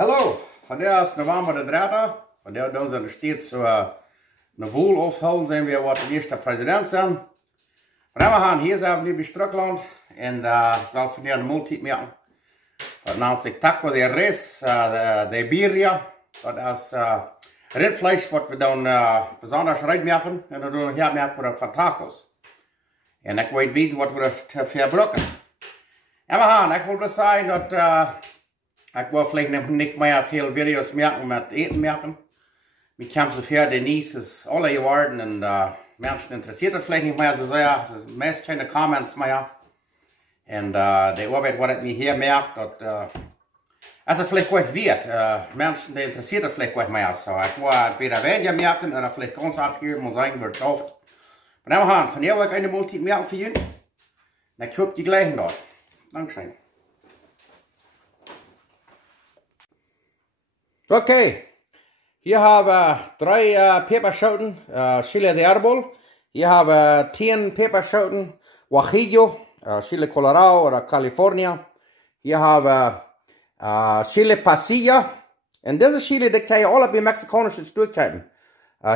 Hallo, vandaag is November de 3e. Vandaag doen ze nog steeds een woel afhouden, zijn we wat de eerste president zijn. Maar we gaan hier zijn nu bij Strukland en ik wil vandaag de multi maken. Dat noemt zich taco de res de Iberia. Dat is rindvlees wat we dan besonders rijk maken en dan doen we hier maken van tacos. En ik weet weten wat we te verbruiken. En we gaan, ik wil dus zeggen dat ik wil vielleicht nicht mehr viel Videos machen mit Eten machen. Wir kämpfen so viel, der Nies ist alle geworden und Menschen interessiert das vielleicht nicht mehr so sehr. Es sind meist keine Comments mehr. Und die Arbeit, was ich mir hier merke, dass es vielleicht gut wird. Menschen, die interessiert das vielleicht gut mehr. So, ich will entweder weniger merken oder vielleicht ganz abhören und sagen, wird oft. Aber dann haben wir von hier will ich eine Multi merken für ihn. Dann kommt die gleichen dort. Dankeschön. Okay, hier haben wir 3 Peperschoten, Chile de Árbol. Hier haben wir 10 Peperschoten, Guajillo, Chile Colorado oder California. Hier haben wir Chile Pasilla. Und diese Chile, die kann je alle bei mexikanischen Stückkeiten.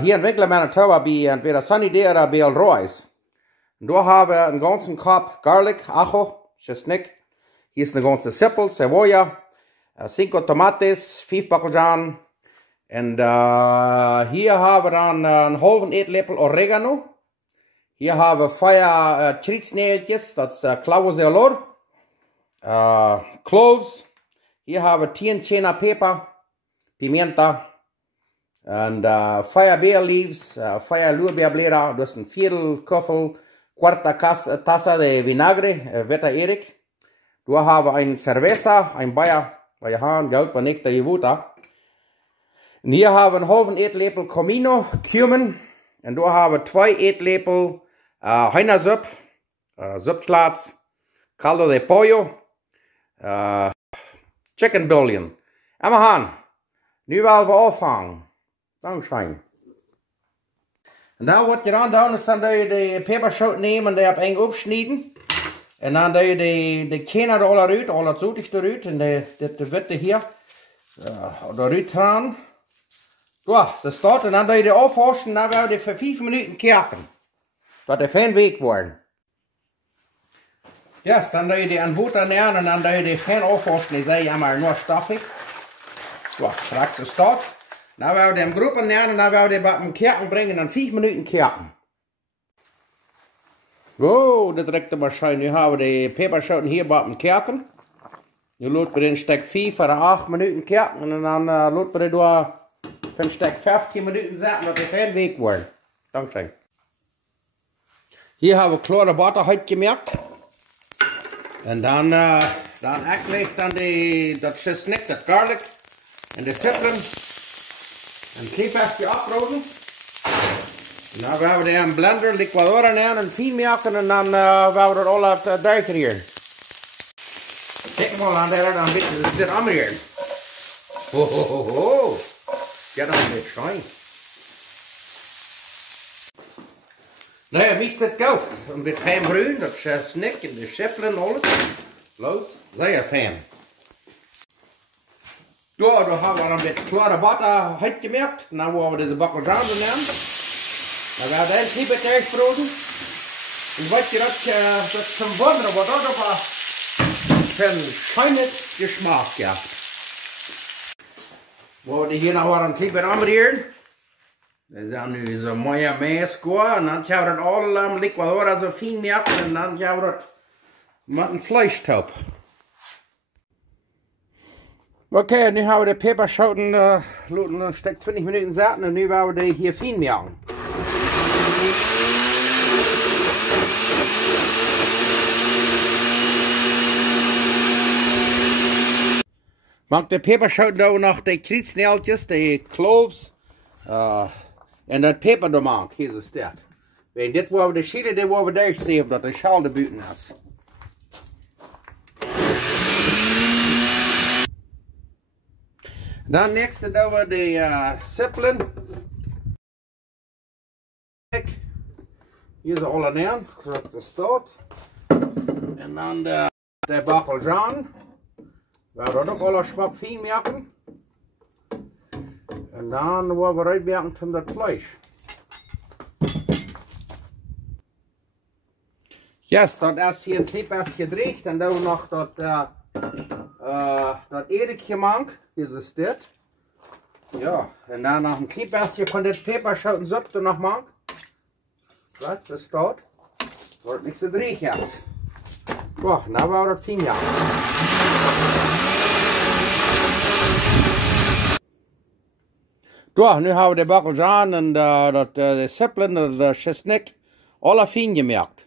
Hier in Winkler, Manitoba, bei entweder Sunny Day oder bei El Royce. Und da haben wir einen ganzen Korb Garlic, Ajo, Chesnick. Hier ist eine ganze Sippel, Cebolla. 5 tomates, 5 bacaljan. En hier haben wir dann einen halben Eetlepel Oregano. Hier haben wir 4 Trietsnäeltjes, das ist Clavos de Olor. Cloves. Hier haben wir 10 Chena Pepper, Pimienta. Und 4 Bay Leaves, 4 Lorbeerblätter, das ist ein Viertelköffel, Quarta Taza de Vinagre, Veta Erik. Da haben wir ein Cerveza, ein Bayer. Weil je haben Geld war nicht der Gewuta. Und hier haben wir einen halben Eetlepel Comino, Cumin. Und da haben wir 2 Eetlepel Heinersuppe, Suppklats, Caldo de Pollo, Chicken Bouillon. En we gaan. Nu willen we afhangen. Dankeschön. En dan wat je dan doen is dan dat je de peperschoten nemen en die op eng opsnijden. En dan doe je de kern er alle uit, al het zoetigste eruit. En de witte hier eruit gaan. Ja, ze staat. En dan doe je de afwassen. En dan wil je voor 5 minuten koken. Dat de fijn week worden. Ja, dan doe je die aan water neer. En dan doe je die fijn afwassen. Die zijn maar nog stoffig. Ja, straks ze staat. Dan wil je die groepen neer. En dan wil je die bij een koken brengen. En 5 minuten koken. Wow, dat ruikt maar schön. Nu hebben we de peperschoten hier bij het koken. Nu laten we den stuk 4 voor 8 minuten koken. En dan laten we die door voor een stuk 15 minuten zetten, dat die fijn week worden. Dankzij. Hier hebben we klare butter uitgemerkt. En dan eigenlijk dan dat chesnick, dat garlic en de citron. En kleefstje afroden. En dan gaan we er een blender, liquidor in en fijn maken en dan gaan we er al uit duiken. Kijk maar aan daar dan een beetje dit aanbrengen. Ho ho ho ho. Ja, dat is een beetje schijn. Nou ja, mist het koud. Een beetje fijn bruin, dat chesnick en de chippel en alles. Los, zeer fijn. Ja, dan hebben we een beetje klare butter uitgemerkt. Dan gaan we deze bacaljan nemen. Dan gaan we een knippet uitbroden. En wat je dat zum Wandern, wat dat op een schijnend gesmaak geeft. We gaan hier nog wel een knippet aanbrengen. We zijn nu zo'n mooie mees geworden. En dan gaan we dat allemaal liquidor zo fijn maken. En dan gaan we dat met een vleestop. Oké, nu hebben we de peperschoten laten een stuk 20 minuten zetten. En nu gaan we die hier fijn maken. Maak de peperschoten dan nog de krietsneltjes, de cloves en dat peper er maak. Hier is dat. En dit waar we de schillen, dit waar we daar zien dat de schaal de buiten is. Dan next doen we de sippelen. Hier is alle neer, zoals het staat. En dan de bacaljan. We gaan ook alle smak fijn maken. En dan worden we uitwerken van dat vlees. Yes, dat is hier een klein gedreigd. En dan doen we nog dat edikje mank. Hier is dit. Ja, en dan nog een klein beetje van dit peperschoten er nog mank. Dat is dat. Wordt niet zo dreig jetzt. Wow, nou wou dat fijn ja. Ja, nu hebben we de bakkelzaan en de seppelen en de chesnik alle fijn gemerkt.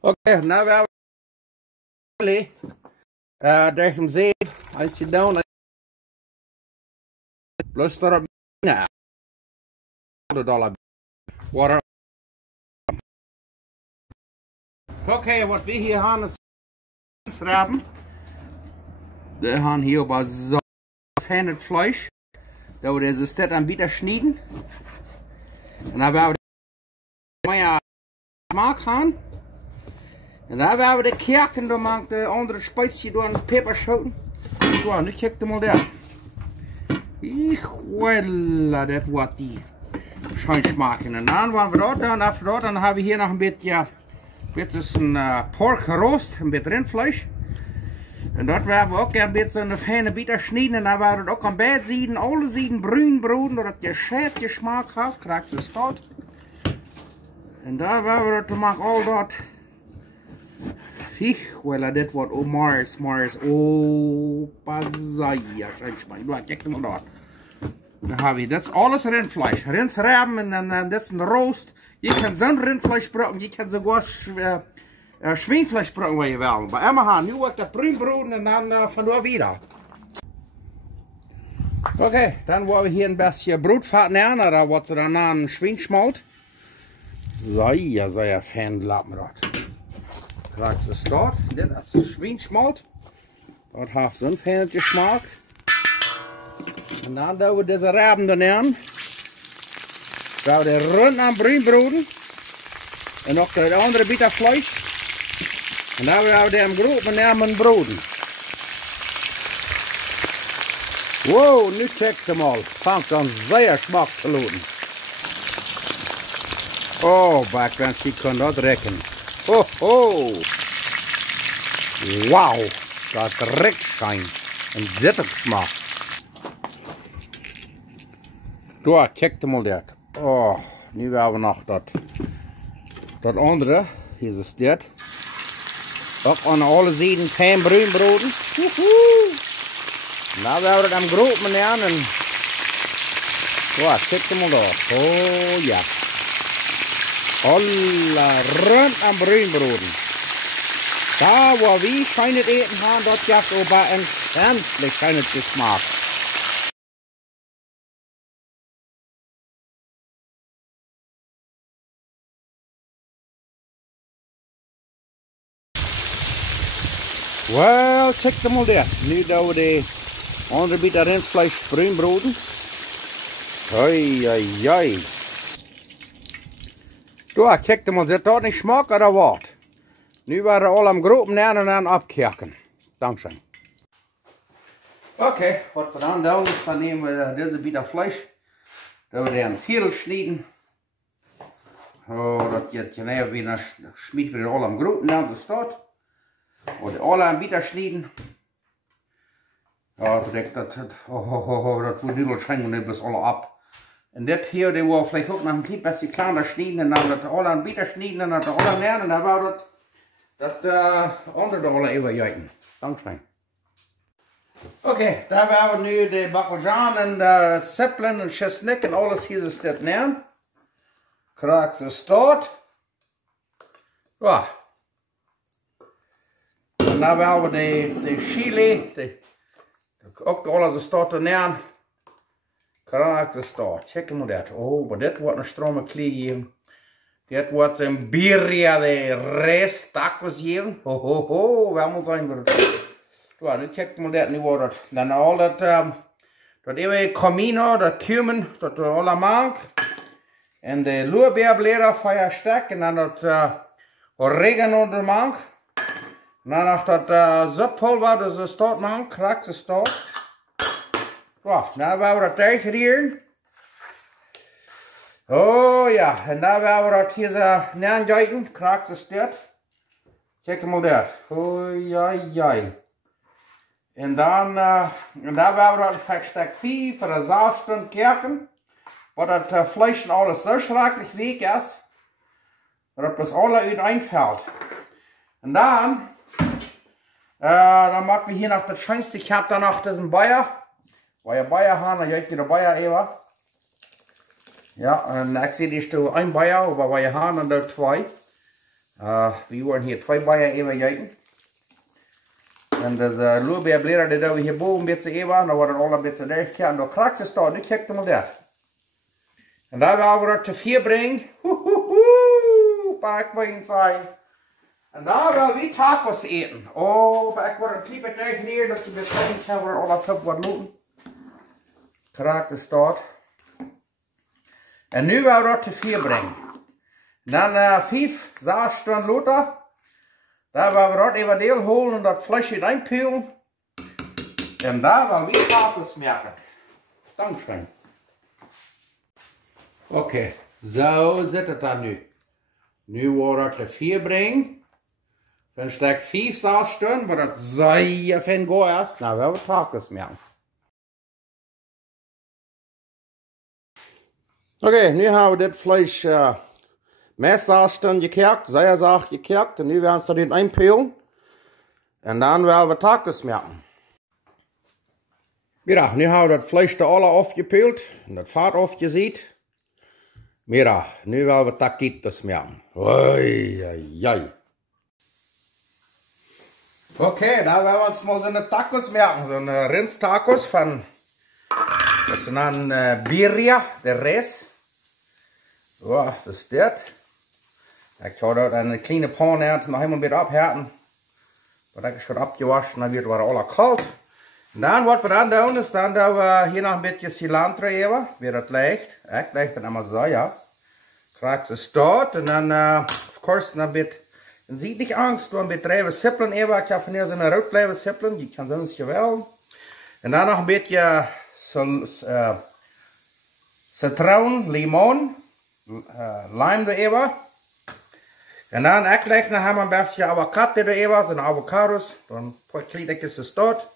Oké, nou hebben we dat je hem ziet, als je dan plus erop na. Oké, wat we hier gaan is schrapen. We gaan hier bij zo fijn het vlees. Dat we deze stet aan bieten snijden. En dan gaan we de smaak gaan. En dan gaan we de kerken, dan maak de andere spices door de peperschoten. Zo, nu kijk je maar daar. Ik wil dat wat die schijn smaken. En dan gaan we dat, dan after dat, dan hebben we hier nog een beetje, dit is een pork geroost, een beetje rindvlees. En dat werden we ook een beetje een fijne bieten snijden. En dan waren we ook een beetje zien, alle zien bruin broden, dat je schijtje smaak heeft, krijgt ze stout. En daar waren we dat maken, al dat. Ik wil dit wordt Mars, pazaya, kijk maar daar. Dan hebben we, dat is alles rindvlees, rindsraben en dat is een roost. Je kan zo'n rindvlees broken, je kan sogar schweinvlees broken waar je wil. Bij Emma gaan, nu wordt dat bruin broden en dan van daar weer. Oké, dan worden we hier een beetje broodvat nemen, dan wordt er dan een schweinsmalt. Zo ja, fijn, laat me dat. Krijgt ze start, dit is schweinsmalt. Dat heeft zo'n fijne smaak. En dan doen we deze raben erin. Dan we de rund aan bruin broden. En nog de andere bita vlees. En dan gaan we hem groot nemen broden. Wow, nu kijk je mal. Vangt dan zeer smaak te lopen. Oh, bakwens, je kan dat rekken. Ho ho! Wauw, dat rekt schijn. En zittig smaak. Daar, kijk maar dat. Oh, nu hebben we nog dat andere. Hier is dit. Ook aan alle zijden fijn bruin broden. Nou hebben we dat aan groot meneer en daar, kijk maar daar. Oh ja. Alle rund aan bruin broden. Daar waar we schijn het eten gaan, dat jacht op en endlich schijn het te smaak. Wel, check maar daar. Nu doen we de andere bit rindvlees bruin broden. Hoi. Daar, kijk maar, zit dat niet smaak oder wat? Nu waren we al am gropen nemen en abkerken. Dankzij. Oké, wat we dan doen is, dan nemen we deze bit vlees. Dan we een viertel snijden. Oh, dat je nou weer schmied we al am gropen nemen, zo staat. Oder alle ein bisschen schneiden. Ja, dat wordt nu wahrscheinlich nicht bis alle ab. Und das hier, die war vielleicht auch noch ein bisschen kleiner schneiden und dann das alle ein bisschen schneiden und das alle lernen. Und dann war das andere alle überjagen. Dankeschön. Okay, da werden wir nu de bakkelzaan en de seppelen en chesnik en alles hier is dit nemen. Krijg ze start. Ja. En dan hebben we de chili, ook alles staat erin. Krijg ze start. Check maar dat. Oh, maar dit wordt een strome klie. Dit wordt een birria de rest tacos hier. Ho, waar moet zijn we? Ja, nu check maar dat nu wordt het. Dan al dat eeuwige comino, dat cumin, dat we allemaal. En de loerbeerblätter feier sterk. En dan dat oregano de mank. En dan nog dat zeppulver, dat ze stort mank, krijg ze stort. Zo, nou gaan we dat tegenrieren. Oh ja, en dan gaan we dat hier zo neergeten. Kraakt ze stil. Kijk maar dat. Oei. En dan gaan we dat verstek 4 voor een 6 Stunden kerken. Waar dat Fleisch en alles so schrecklich weg ist. Dat das alle einfällt. Und dann machen wir hier noch das Schönste. Ich habe dann noch diesen Bayer. Weil Bayer haben, dann geht der Bayer eben. Ja, und ich sehe, die steht ein Bayer, aber Bayer haben und dann 2. Wir wollen hier 2 Bayer eben jäten. Und das Lorbeerblätter, die da hier boven ein bisschen eben, dann wird das alle ein bisschen dicht. Und da kriegst du es da, und ich krieg mal das. Und da werden wir das zu 4 bringen. Backwein sein. Und da werden wir Tacos eten. Oh, ik word een klein beetje neer dat je beschrijft hebben we alle top wat moeten. Kraakt het staat. En nu gaan we dat te 4 brengen. Dan 5, 6 Stunden later. Daar gaan we dat even deel holen en dat flesje einpülen. En daar gaan we Tacos maken. Dankeschön. Oké, zo zit het dan nu. Nu wordt het te 4 brengen. Wenn ich 5, 6 Stunden, wo das sehr fein gut ist, dann werden wir Tacos machen. Okay, nu haben wir das Fleisch mehr 6 Stunden gekocht, sehr sacht gekocht, und nu werden wir das einpülen. Und dann werden wir Tacos machen. Ja, nu haben wir das Fleisch da alle aufgepült und das Fett aufgesieht. Ja, nu werden wir Taquitos machen. Oi. Okay, da werden wir uns mal so eine Tacos machen, so eine Rindstacos von, das ist dann Birria, der Res. So, das ist das. Ich habe dort eine kleine Panne, noch einmal wieder abhärten. Das ist schon abgewaschen, dann wird es alle kalt. Und dann, was wir dann tun, ist dann da wir hier noch ein bisschen Cilantro eben, wie das leicht. Ich leicht dann einmal so, ja. Kriegst es dort und dann, of course, dann wird. En ziet niet angst, want met drijven sippelen even. Ik heb van hier zo'n rood blijven sippelen, die kan sonst wel. En dan nog een beetje citroen, limon, lijm er even. En dan ik leg nog een beetje avocado er even, zo'n avocados. Dan kleed ik het zo tot.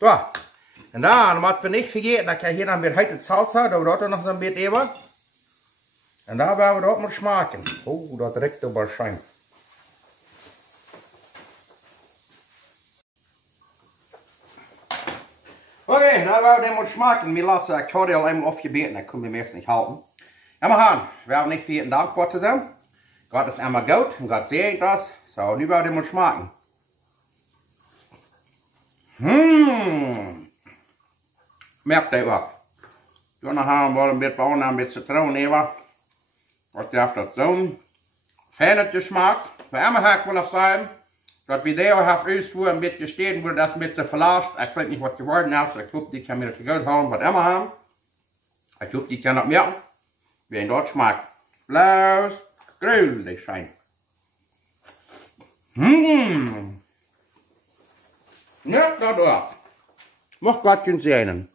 So. En dan moeten we niet vergeten, dat ik hier nog een beetje salsa, dat we dat nog zo'n beetje even. En dan gaan we dat maar smaken. Oh, dat ruikt er waarschijnlijk. Okay, nou werden wir den mal schmecken. Mir lassen ich habe ja einmal aufgebeten, ich kann mir meist nicht halten. Ja, wir haben nicht viel dankbar zu sein. Gott ist einmal gut und Gott sehe ich das. So, nu werden wir den mal schmecken. Merkt ihr was? Dann haben wir ein bisschen bauen, ein bisschen Zitronen eben. Was darf das so ein feiner Geschmack. Für einmal habe ich will sagen, das Video hat uns ein bisschen stehen, wurde das ein bisschen verlasst. Ich weiß nicht, was geworden ist. Ich hoffe, die kann mir das gut hauen, was immer haben. Ich hoffe, die kann das merken. Wie in dort schmeckt. Bloß grünlich scheint. Ja, das war's. Macht Gott sehen.